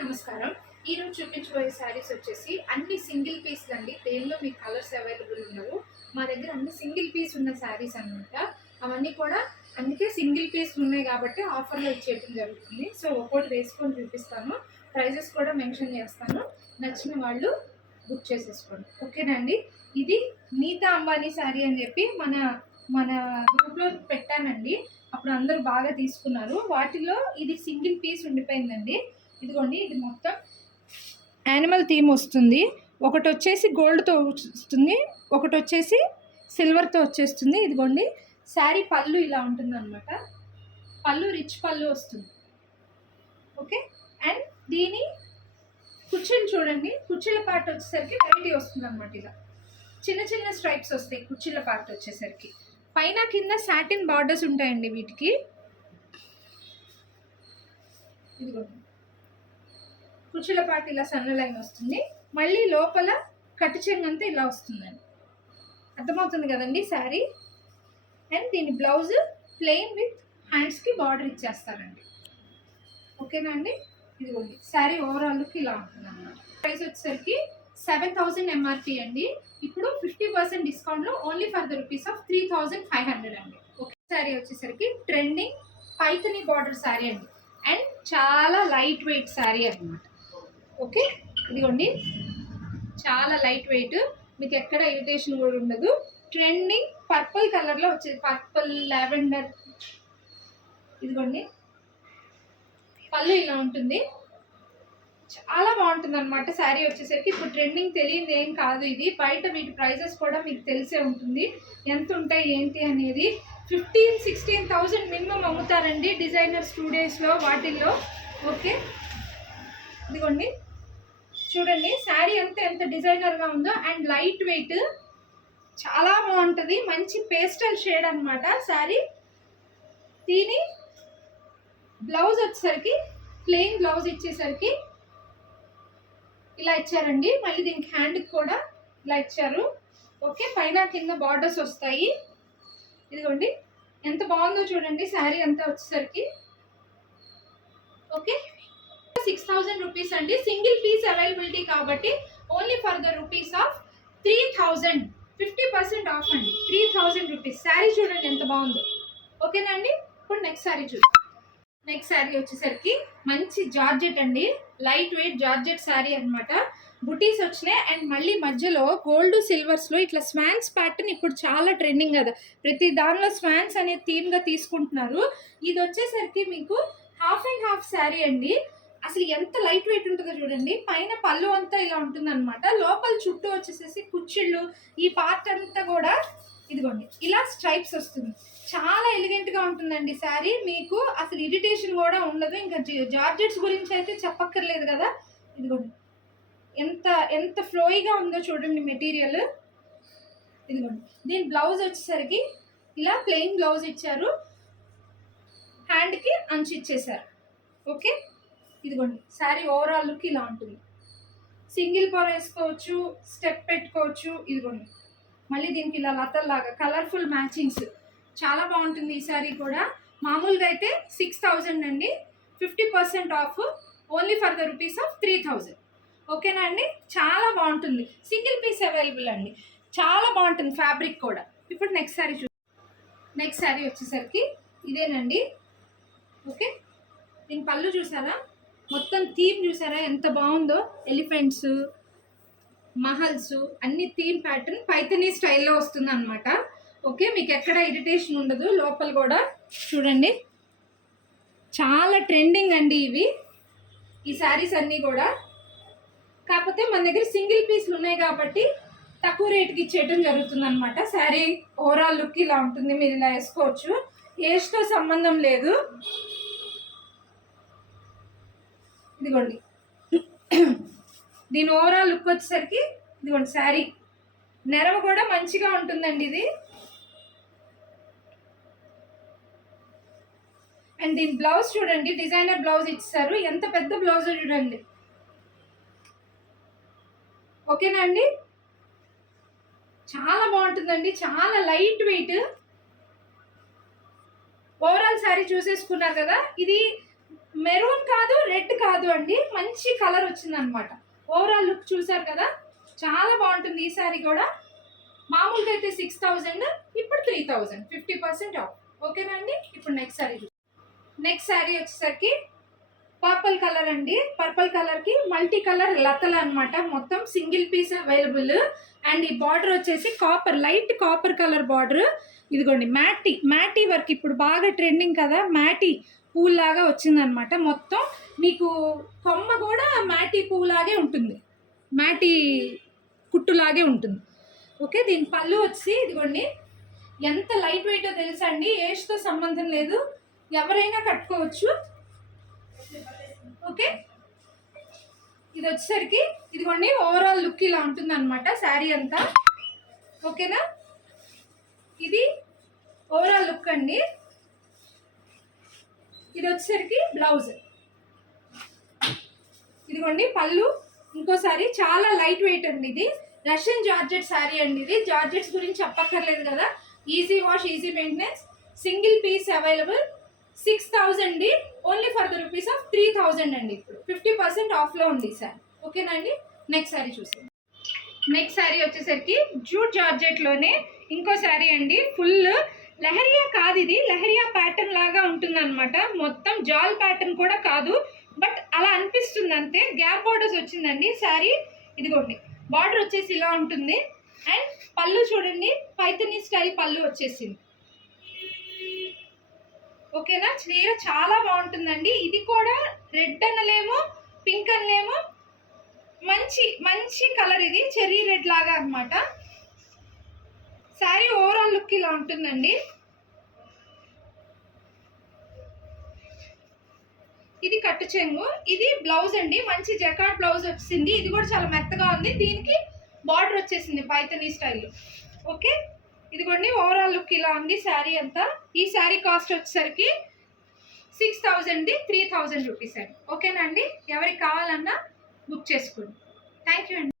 నమస్కారం. ఈరోజు చూపించబోయే శారీస్ వచ్చేసి అన్ని సింగిల్ పీస్లు అండి. దేనిలో మీకు కలర్స్ అవైలబుల్ ఉండవు. మా దగ్గర అన్ని సింగిల్ పీస్ ఉన్న శారీస్ అనమాట. అవన్నీ కూడా అందుకే సింగిల్ పీస్ ఉన్నాయి కాబట్టి ఆఫర్లో ఇచ్చేయడం జరుగుతుంది. సో ఒక్కోటి వేసుకొని చూపిస్తాను, ప్రైజెస్ కూడా మెన్షన్ చేస్తాను. నచ్చిన వాళ్ళు బుక్ చేసేసుకోండి, ఓకేనా అండి. ఇది నీతా అంబానీ శారీ అని చెప్పి మన మన గ్రూప్లో పెట్టానండి. అప్పుడు అందరూ బాగా తీసుకున్నారు. వాటిలో ఇది సింగిల్ పీస్ ఉండిపోయిందండి. ఇదిగోండి, ఇది మొత్తం యానిమల్ థీమ్ వస్తుంది. ఒకటి వచ్చేసి గోల్డ్తో వస్తుంది, ఒకటి వచ్చేసి సిల్వర్తో వచ్చేస్తుంది. ఇదిగోండి, శారీ పళ్ళు ఇలా ఉంటుంది అనమాట. పళ్ళు రిచ్ పళ్ళు వస్తుంది, ఓకే. అండ్ దీని కుర్చీలు చూడండి, కుర్చీల పార్ట్ వచ్చేసరికి వెరైటీ వస్తుంది అనమాట. ఇలా చిన్న చిన్న స్ట్రైప్స్ వస్తాయి కుర్చీల పార్ట్ వచ్చేసరికి. పైన కింద సాటిన్ బార్డర్స్ ఉంటాయండి వీటికి. ఇదిగోండి, కుర్చీల పార్ట్ ఇలా సన్న లైన్ వస్తుంది. మళ్ళీ లోపల కట్టు చెంగంతా ఇలా వస్తుందండి. అర్థమవుతుంది కదండి శారీ. అండ్ దీని బ్లౌజ్ ప్లెయిన్ విత్ హ్యాండ్స్కి బార్డర్ ఇచ్చేస్తారండి, ఓకేనా అండి. ఇదిగోండి, శారీ ఓవరాల్ లుక్ ఇలా ఉంటుంది అన్నమాట. ప్రైస్ వచ్చేసరికి 7000 ఎంఆర్పి అండి. ఇప్పుడు 50% డిస్కౌంట్లో only for the rupees of 3500 అండి. ఓకే, శారీ వచ్చేసరికి ట్రెండింగ్ పైథనీ బార్డర్ శారీ అండి. అండ్ చాలా లైట్ వెయిట్ శారీ అన్నమాట, ఓకే. ఇదిగోండి, చాలా లైట్ వెయిట్, మీకు ఎక్కడ ఇరిటేషన్ కూడా ఉండదు. ట్రెండింగ్ పర్పుల్ కలర్లో వచ్చేది, పర్పుల్ లావెండర్. ఇదిగోండి, పళ్ళు ఇలా ఉంటుంది, చాలా బాగుంటుంది అనమాట శారీ వచ్చేసరికి. ఇప్పుడు ట్రెండింగ్ తెలియదు ఏం కాదు ఇది. బయట వీటి ప్రైజెస్ కూడా మీకు తెలిసే ఉంటుంది, ఎంత ఉంటాయి ఏంటి అనేది. 15,000-16,000 మినిమం అమ్ముతారండి డిజైనర్ స్టూడియోస్లో వాటిల్లో, ఓకే. ఇదిగోండి, చూడండి శారీ అంతా ఎంత డిజైనర్గా ఉందో. అండ్ లైట్ వెయిట్, చాలా బాగుంటుంది. మంచి పేస్టల్ షేడ్ అనమాట శారీ. దీని బ్లౌజ్ వచ్చేసరికి ప్లెయిన్ బ్లౌజ్ ఇచ్చేసరికి ఇలా ఇచ్చారండి. మళ్ళీ దీనికి హ్యాండ్కి కూడా ఇలా ఇచ్చారు, ఓకే. పైన కింద బార్డర్స్ వస్తాయి. ఇదిగోండి, ఎంత బాగుందో చూడండి శారీ అంతా వచ్చేసరికి, ఓకే. 6000 రూపీస్ అండి. సింగిల్ పీస్ అవైలబిలిటీ కాబట్టి only for the rupees of 3000. 50% of అండి. 3000 రూపీస్ శారీ చూడండి ఎంత బాగుందో, ఓకేనా అండి. ఇప్పుడు నెక్స్ట్ శారీ చూడండి. నెక్స్ట్ శారీ వచ్చేసరికి మంచి జార్జెట్ అండి, లైట్ వెయిట్ జార్జెట్ శారీ అనమాట. బుటీస్ వచ్చినాయి. అండ్ మళ్ళీ మధ్యలో గోల్డ్ సిల్వర్స్లో ఇట్లా స్వాన్స్ ప్యాటర్న్ ఇప్పుడు చాలా ట్రెండింగ్ కదా. ప్రతి దానిలో స్వాన్స్ అనే థీమ్గా తీసుకుంటున్నారు. ఇది వచ్చేసరికి మీకు హాఫ్ అండ్ హాఫ్ శారీ అండి. అసలు ఎంత లైట్ వెయిట్ ఉంటుందో చూడండి. పైన పళ్ళు అంతా ఇలా ఉంటుంది అనమాట. లోపల చుట్టూ వచ్చేసేసి కుచ్చిళ్ళు, ఈ పార్ట్ అంతా కూడా ఇదిగోండి ఇలా స్ట్రైప్స్ వస్తుంది. చాలా ఎలిగెంట్గా ఉంటుందండి శారీ. మీకు అసలు ఇరిటేషన్ కూడా ఉండదు. ఇంకా జార్జెట్స్ గురించి అయితే చెప్పక్కర్లేదు కదా. ఇదిగోండి, ఎంత ఎంత ఫ్లోయిగా ఉందో చూడండి మెటీరియల్. ఇదిగోండి, దీని బ్లౌజ్ వచ్చేసరికి ఇలా ప్లెయిన్ బ్లౌజ్ ఇచ్చారు, హ్యాండ్కి అంచు ఇచ్చేసారు, ఓకే. ఇదిగోండి, శారీ ఓవరాల్ లుక్ ఇలా ఉంటుంది. సింగిల్ పొర వేసుకోవచ్చు, స్టెప్ పెట్టుకోవచ్చు. ఇదిగోండి, మళ్ళీ దీనికి ఇలా లతల్లాగా కలర్ఫుల్ మ్యాచింగ్స్, చాలా బాగుంటుంది ఈ శారీ కూడా. మామూలుగా అయితే 6000 అండి. 50% of only for the rupees of 3000, ఓకేనా అండి. చాలా బాగుంటుంది, సింగిల్ పీస్ అవైలబుల్ అండి. చాలా బాగుంటుంది ఫ్యాబ్రిక్ కూడా. ఇప్పుడు నెక్స్ట్ శారీ నెక్స్ట్ శారీ వచ్చేసరికి ఇదేనండి, ఓకే. దీని పళ్ళు చూసారా, మొత్తం థీమ్ చూసారా ఎంత బాగుందో. ఎలిఫెంట్స్, మహల్స్ అన్ని థీమ్ ప్యాటర్న్ పైథనీ స్టైల్లో వస్తుంది అనమాట, ఓకే. మీకు ఎక్కడ ఇరిటేషన్ ఉండదు. లోపల కూడా చూడండి, చాలా ట్రెండింగ్ అండి ఇవి, ఈ శారీస్ అన్నీ కూడా. కాకపోతే మన దగ్గర సింగిల్ పీస్లు ఉన్నాయి కాబట్టి తక్కువ రేట్కి ఇచ్చేయడం జరుగుతుంది అనమాట. శారీ ఓవరాల్ లుక్ ఇలా ఉంటుంది, మీరు ఇలా వేసుకోవచ్చు, ఏజ్తో సంబంధం లేదు. ఇదిగోండి, దీని ఓవరాల్ లుక్ వచ్చేసరికి ఇదిగోండి శారీ నెరవ కూడా మంచిగా ఉంటుందండి ఇది. అండ్ దీని బ్లౌజ్ చూడండి, డిజైనర్ బ్లౌజ్ ఇచ్చారు. ఎంత పెద్ద బ్లౌజ్ చూడండి, ఓకేనా అండి. చాలా బాగుంటుందండి, చాలా లైట్ వెయిట్. ఓవరాల్ శారీ చూసేసుకున్నారు కదా. ఇది మెరూన్ కాదు, రెడ్ కాదు అండి, మంచి కలర్ వచ్చిందనమాట. ఓవరాల్ లుక్ చూసారు కదా, చాలా బాగుంటుంది. ఈ శారీ కూడా మామూలుగా అయితే 6000, ఇప్పుడు 3000, 50% ఆఫ్. ఓకేనా అండి. ఇప్పుడు నెక్స్ట్ శారీ నెక్స్ట్ శారీ వచ్చేసరికి పర్పుల్ కలర్ అండి. పర్పుల్ కలర్ కి మల్టీ కలర్ లతలు అనమాట. మొత్తం సింగిల్ పీస్ అవైలబుల్. అండ్ ఈ బార్డర్ వచ్చేసి copper, light copper colour border. ఇదిగోండి మ్యాటీ వర్క్, ఇప్పుడు బాగా ట్రెండింగ్ కదా, మ్యాటీ పూల్ లాగా వచ్చిందనమాట. మొత్తం మీకు కొమ్మ కూడా మ్యాటీ పూలాగే ఉంటుంది, మ్యాటీ కుట్టులాగే ఉంటుంది. ఓకే, దీని పళ్ళు వచ్చి ఇదిగోండి, ఎంత లైట్ వెయిటో తెలుసా అండి. ఏజ్తో సంబంధం లేదు, ఎవరైనా కట్టుకోవచ్చు. ఓకే, ఇది వచ్చేసరికి ఇదిగోండి ఓవరాల్ లుక్ ఇలా ఉంటుంది అనమాట శారీ అంతా. ఓకేనా, ఇది ఓవరాల్ లుక్ అండి. ఇది వచ్చేసరికి బ్లౌజ్. ఇదిగోండి పళ్ళు. ఇంకోసారి చాలా లైట్ వెయిట్ అండి, ఇది రష్యన్ జార్జెట్ శారీ అండి. ఇది జార్జెట్స్ గురించి చెప్పక్కర్లేదు కదా, easy wash, easy maintenance. Single piece available. 6000 only for the rupees of 3000 అండి. ఇప్పుడు 50% ఆఫ్లో ఉంది సార్. ఓకేనా అండి. నెక్స్ట్ శారీ చూసాం. నెక్స్ట్ శారీ వచ్చేసరికి జూట్ జార్జెట్లోనే ఇంకో శారీ అండి. ఫుల్ లెహరియా కాదు, ఇది లెహరియా ప్యాటర్న్ లాగా ఉంటుంది అనమాట. మొత్తం జాల్ ప్యాటర్న్ కూడా కాదు, బట్ అలా అనిపిస్తుంది అంతే. గ్యాప్ బార్డర్స్ వచ్చిందండి శారీ. ఇదిగోండి బార్డర్ వచ్చేసి ఇలా ఉంటుంది. అండ్ పళ్ళు చూడండి, పైథనీ స్టైల్ పళ్ళు వచ్చేసింది. ఓకేనా, చీర చాలా బాగుంటుందండి. ఇది కూడా రెడ్ అనలేము, పింక్ అనలేము, మంచి మంచి కలర్. ఇది చెర్రీ రెడ్ లాగా అనమాట. శారీ ఓవరాల్ లుక్ ఇలా ఉంటుందండి. ఇది కట్టు చెంగు. ఇది బ్లౌజ్ అండి, మంచి జకాట్ బ్లౌజ్ వచ్చింది. ఇది కూడా చాలా మెత్తగా ఉంది. దీనికి బార్డర్ వచ్చేసింది పైథనీ స్టైల్. ఓకే, ఇదిగోండి ఓవరాల్ లుక్ ఇలా ఉంది శారీ అంతా. ఈ శారీ కాస్ట్ వచ్చేసరికి 6000, 3000 రూపీస్ అండి. ఓకేనా అండి. ఎవరికి కావాలన్నా బుక్ చేసుకోండి. థ్యాంక్ యూ అండి.